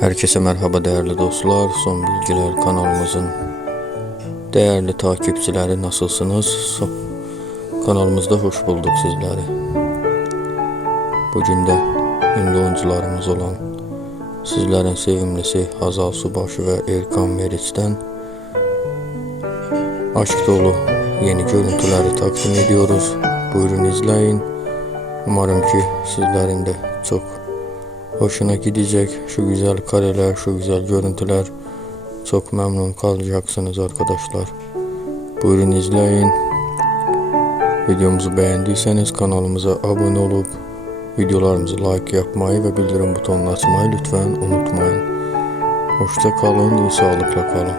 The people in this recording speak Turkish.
Herkese merhaba değerli dostlar. Son Bilgiler kanalımızın değerli takipçileri nasılsınız? Kanalımızda hoş bulduk sizleri. Bugün de ünlü oyuncularımız olan sizlerin sevimlisi Hazal Subaşı ve Erkan Meriç'ten aşk dolu yeni görüntüleri takdim ediyoruz. Buyurun izleyin. Umarım ki sizlerin de çok hoşuna gidecek şu güzel kareler, şu güzel görüntüler. Çok memnun kalacaksınız arkadaşlar. Buyurun izleyin. Videomuzu beğendiyseniz kanalımıza abone olup videolarımızı like yapmayı ve bildirim butonunu açmayı lütfen unutmayın. Hoşça kalın, iyi sağlıkla kalın.